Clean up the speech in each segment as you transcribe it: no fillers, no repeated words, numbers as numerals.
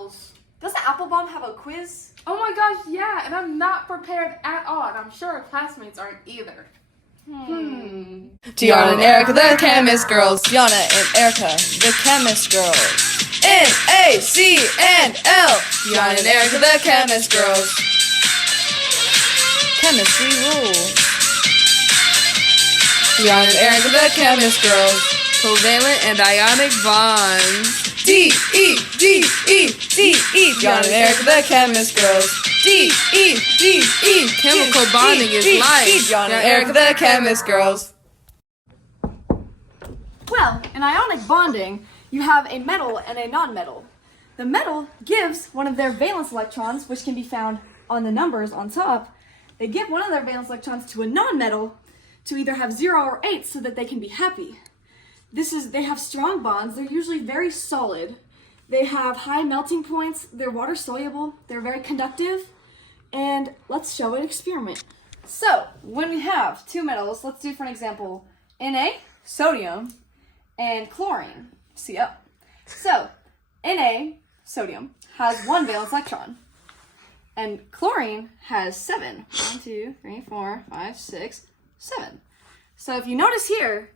apples. Does the apple bomb have a quiz? Oh my gosh, yeah, and I'm not prepared at all, and I'm sure our classmates aren't either. Deiana and Erika, the Chemist girls. Deiana and Erika, the Chemist girls. N-A-C-N-L. Deiana and Erika, the Chemist girls. Chemistry rules. Deiana and Erika, the Chemist girls. Covalent and ionic bonds. D-E-D-E-D-E. Deiana and Erika, the Chemist girls. D-E-D-E. Chemical bonding is life. Deiana and Erika, the Chemist girls. Well, in ionic bonding, you have a metal and a non-metal. The metal gives one of their valence electrons, which can be found on the numbers on top. They give one of their valence electrons to a non-metal to either have 0 or 8 so that they can be happy. They have strong bonds. They're usually very solid. They have high melting points. They're water soluble. They're very conductive. And let's show an experiment. So when we have two metals, let's do for an example, Na, sodium, and chlorine, Co. So Na, sodium, has 1 valence electron. And chlorine has 7. 1, 2, 3, 4, 5, 6, 7. So if you notice here,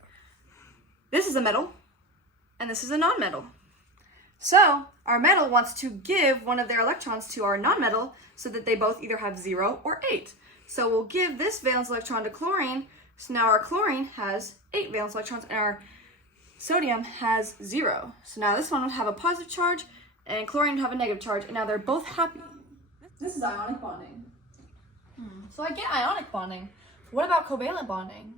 this is a metal, and this is a non-metal. So our metal wants to give one of their electrons to our non-metal so that they both either have 0 or 8. So we'll give this valence electron to chlorine, so now our chlorine has 8 valence electrons, and our sodium has 0. So now this one would have a positive charge, and chlorine would have a negative charge, and now they're both happy. This is ionic bonding. So I get ionic bonding. What about covalent bonding?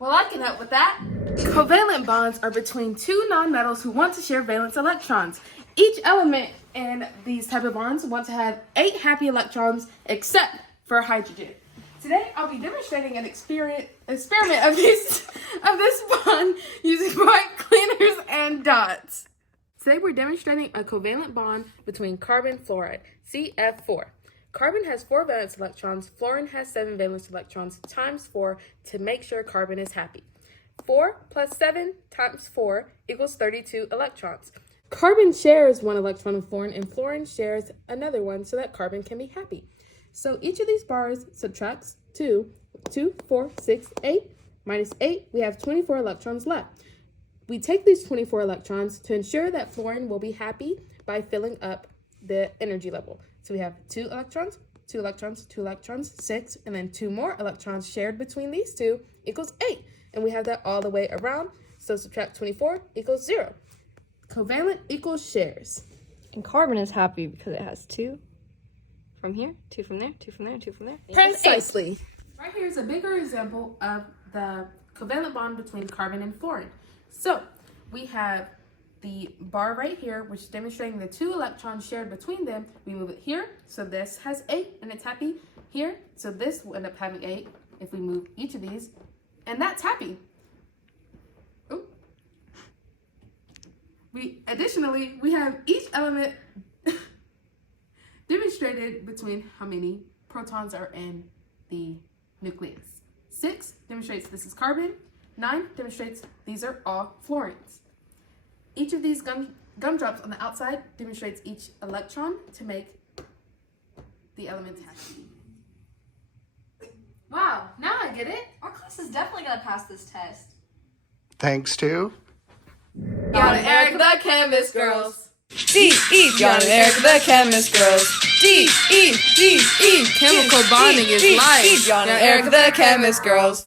Well, I can help with that. Covalent bonds are between two nonmetals who want to share valence electrons. Each element in these type of bonds want to have 8 happy electrons except for hydrogen. Today, I'll be demonstrating an experiment of this bond using bright cleaners and dots. Today, we're demonstrating a covalent bond between carbon fluoride, CF4. Carbon has 4 valence electrons, fluorine has 7 valence electrons, times 4 to make sure carbon is happy. 4 plus 7 times 4 equals 32 electrons. Carbon shares 1 electron of fluorine, and fluorine shares another one so that carbon can be happy. So each of these bars subtracts 2, 4, 6, 8. Minus 8, we have 24 electrons left. We take these 24 electrons to ensure that fluorine will be happy by filling up the energy level. So we have 2 electrons, 2 electrons, 2 electrons, 6, and then 2 more electrons shared between these two equals 8. And we have that all the way around, so subtract 24 equals 0. Covalent equals shares. And carbon is happy because it has 2 from here, 2 from there, 2 from there, 2 from there. Precisely. Right here is a bigger example of the covalent bond between carbon and fluorine. So we have the bar right here, which is demonstrating the 2 electrons shared between them. We move it here, so this has 8 and it's happy. Here, so this will end up having 8 if we move each of these, and that's happy. Ooh. Additionally, we have each element demonstrated between how many protons are in the nucleus. 6 demonstrates this is carbon. 9 demonstrates these are all fluorines. Each of these gumdrops on the outside demonstrates each electron to make the element happy. Wow, now I get it. Our class is definitely going to pass this test. Thanks to Deiana and Erika, the Chemist girls. D-E. Deiana and Erika, the Chemist girls. D-E-D-E. Chemical bonding is life. Deiana and Erika, the Chemist girls.